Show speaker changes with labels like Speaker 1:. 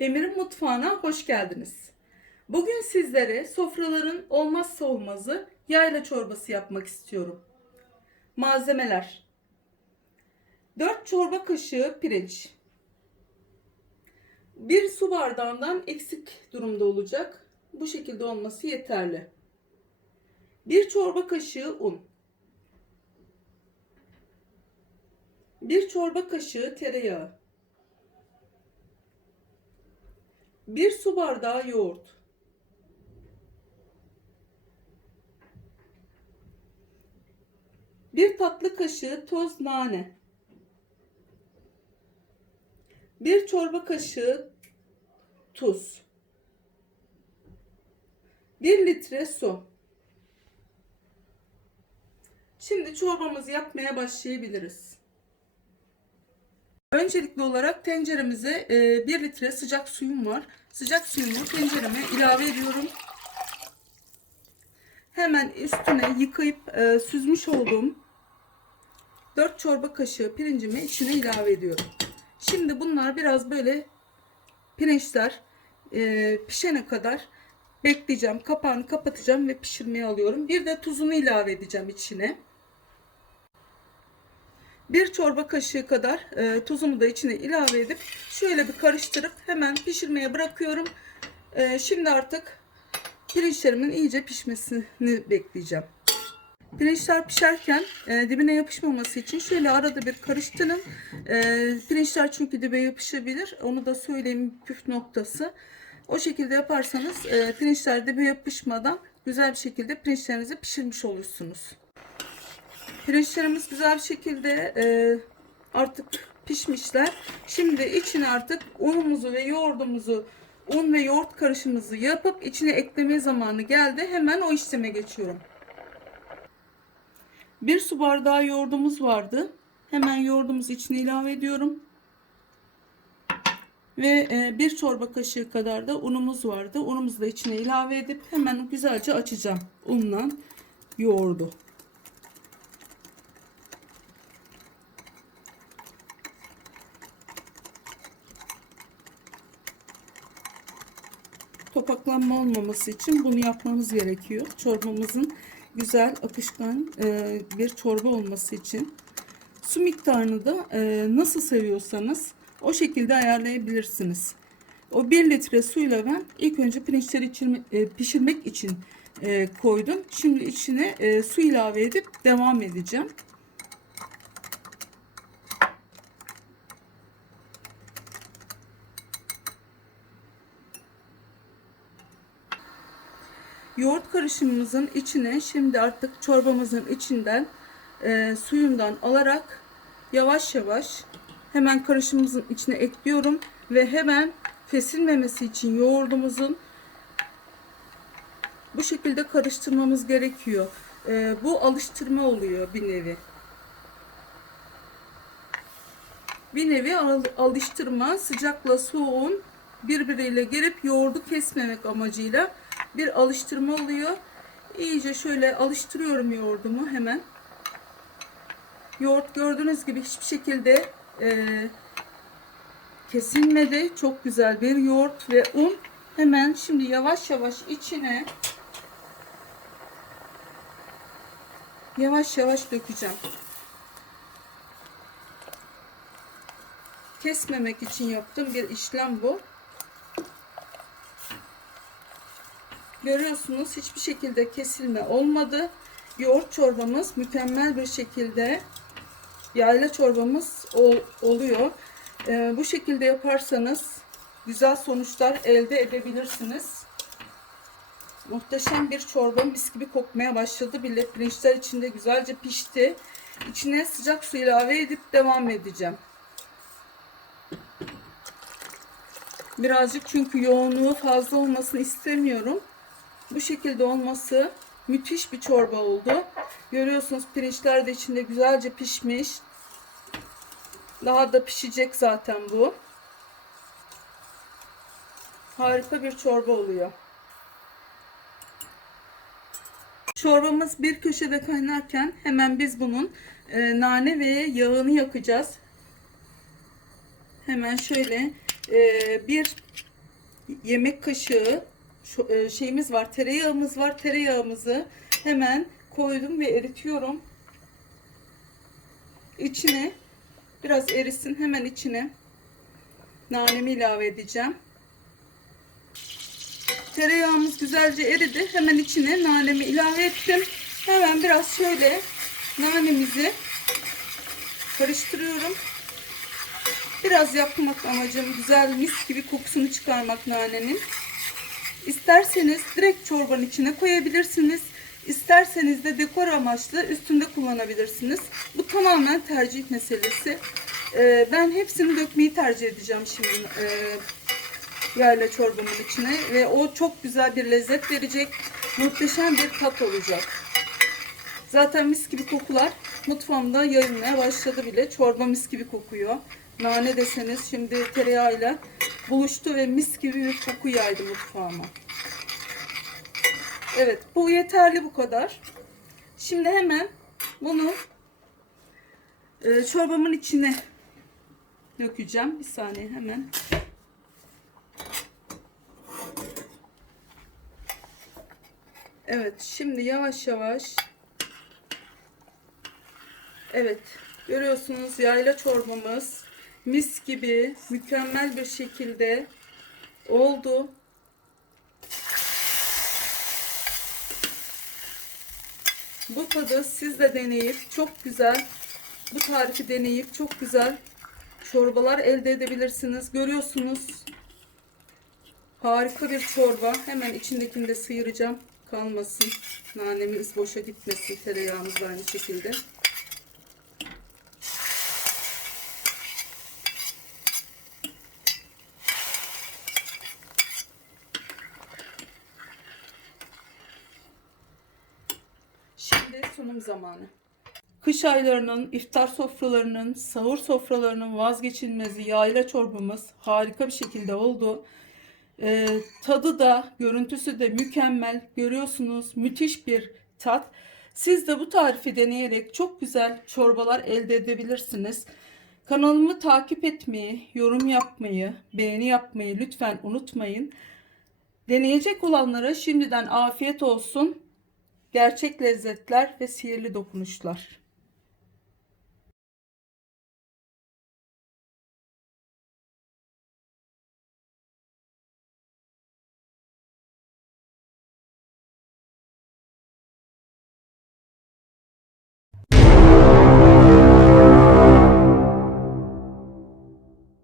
Speaker 1: Emir'in mutfağına hoş geldiniz. Bugün sizlere sofraların olmazsa olmazı yayla çorbası yapmak istiyorum. Malzemeler 4 çorba kaşığı pirinç 1 su bardağından eksik durumda olacak. Bu şekilde olması yeterli. 1 çorba kaşığı un 1 çorba kaşığı tereyağı 1 su bardağı yoğurt. 1 tatlı kaşığı toz nane. 1 çorba kaşığı tuz. 1 litre su. Şimdi çorbamızı yapmaya başlayabiliriz. Öncelikli olarak tenceremize 1 litre sıcak suyum var. Sıcak suyumu tencereme ilave ediyorum. Hemen üstüne yıkayıp e, süzmüş olduğum 4 çorba kaşığı pirincimi içine ilave ediyorum. Şimdi bunlar biraz böyle pirinçler e, pişene kadar bekleyeceğim. Kapağını kapatacağım ve pişirmeye alıyorum. Bir de tuzunu ilave edeceğim içine. Bir çorba kaşığı kadar e, tuzumu da içine ilave edip şöyle bir karıştırıp hemen pişirmeye bırakıyorum. E, şimdi artık pirinçlerimin iyice pişmesini bekleyeceğim. Pirinçler pişerken e, dibine yapışmaması için şöyle arada bir karıştırın. E, pirinçler çünkü dibe yapışabilir. Onu da söyleyeyim püf noktası. O şekilde yaparsanız e, pirinçler dibe yapışmadan güzel bir şekilde pirinçlerinizi pişirmiş olursunuz. Pirinçlerimiz güzel bir şekilde e, artık pişmişler. Şimdi içine artık unumuzu ve yoğurdumuzu, un ve yoğurt karışımımızı yapıp içine ekleme zamanı geldi. Hemen o işleme geçiyorum. Bir su bardağı yoğurdumuz vardı. Hemen yoğurdumuzu içine ilave ediyorum. Ve e, bir çorba kaşığı kadar da unumuz vardı. Unumuzu da içine ilave edip hemen güzelce açacağım. Unla yoğurdu. Topaklanma olmaması için bunu yapmamız gerekiyor. Çorbamızın güzel akışkan e, bir çorba olması için. Su miktarını da e, nasıl seviyorsanız o şekilde ayarlayabilirsiniz. O 1 litre suyla ben ilk önce pirinçleri e, pişirmek için koydum. Şimdi içine su ilave edip devam edeceğim. Yoğurt karışımımızın içine şimdi artık çorbamızın içinden e, suyundan alarak yavaş yavaş hemen karışımımızın içine ekliyorum ve hemen kesilmemesi için yoğurdumuzun bu şekilde karıştırmamız gerekiyor. E, bu alıştırma oluyor bir nevi. Bir nevi alıştırma sıcakla soğuğun birbiriyle gelip yoğurdu kesmemek amacıyla bir alıştırma oluyor. İyice şöyle alıştırıyorum yoğurdumu hemen. Yoğurt gördüğünüz gibi hiçbir şekilde e, kesilmedi. Çok güzel bir yoğurt ve un. Hemen şimdi yavaş yavaş içine yavaş yavaş dökeceğim. Kesmemek için yaptığım bir işlem bu. Görüyorsunuz hiçbir şekilde kesilme olmadı. Yoğurt çorbamız mükemmel bir şekilde yayla çorbamız ol, oluyor. Ee, bu şekilde yaparsanız güzel sonuçlar elde edebilirsiniz. Muhteşem bir çorba mis gibi kokmaya başladı bile. Pirinçler içinde güzelce pişti. İçine sıcak su ilave edip devam edeceğim. Birazcık çünkü yoğunluğu fazla olmasını istemiyorum. Bu şekilde olması müthiş bir çorba oldu. Görüyorsunuz pirinçler de içinde güzelce pişmiş. Daha da pişecek zaten bu. Harika bir çorba oluyor. Çorbamız bir köşede kaynarken hemen biz bunun e, nane ve yağını yakacağız. Hemen şöyle e, bir yemek kaşığı e, şeyimiz var. Tereyağımız var. Tereyağımızı hemen koydum ve eritiyorum. İçine biraz erisin. Hemen içine nanemi ilave edeceğim. Tereyağımız güzelce eridi. Hemen içine nanemi ilave ettim. Hemen biraz şöyle nanemizi karıştırıyorum. Biraz yapmak amacım güzel mis gibi kokusunu çıkarmak nanenin. İsterseniz direkt çorbanın içine koyabilirsiniz. İsterseniz de dekor amaçlı üstünde kullanabilirsiniz. Bu tamamen tercih meselesi. Ee, ben hepsini dökmeyi tercih edeceğim şimdi e, yayla çorbamın içine ve o çok güzel bir lezzet verecek. Muhteşem bir tat olacak. Zaten mis gibi kokular mutfağımda yayılmaya başladı bile. Çorba mis gibi kokuyor. Nane deseniz şimdi tereyağıyla buluştu ve mis gibi bir koku yaydı mutfağıma. Evet bu yeterli bu kadar. Şimdi hemen bunu e, çorbamın içine dökeceğim. Bir saniye hemen. Evet şimdi yavaş yavaş Evet görüyorsunuz yayla çorbamız mis gibi mükemmel bir şekilde oldu. Bu tadı siz de deneyip çok güzel bu tarifi deneyip çok güzel çorbalar elde edebilirsiniz. Görüyorsunuz harika bir çorba. Hemen içindekini de sıyıracağım kalmasın. Nanemiz boşa gitmesin. Tereyağımız da aynı şekilde. Şimdi sunum zamanı. Kış aylarının, iftar sofralarının, sahur sofralarının vazgeçilmezi yayla çorbamız harika bir şekilde oldu. Ee, tadı da, görüntüsü de mükemmel. Görüyorsunuz müthiş bir tat. Siz de bu tarifi deneyerek çok güzel çorbalar elde edebilirsiniz. Kanalımı takip etmeyi, yorum yapmayı, beğeni yapmayı lütfen unutmayın. Deneyecek olanlara şimdiden afiyet olsun. Gerçek lezzetler ve sihirli dokunuşlar.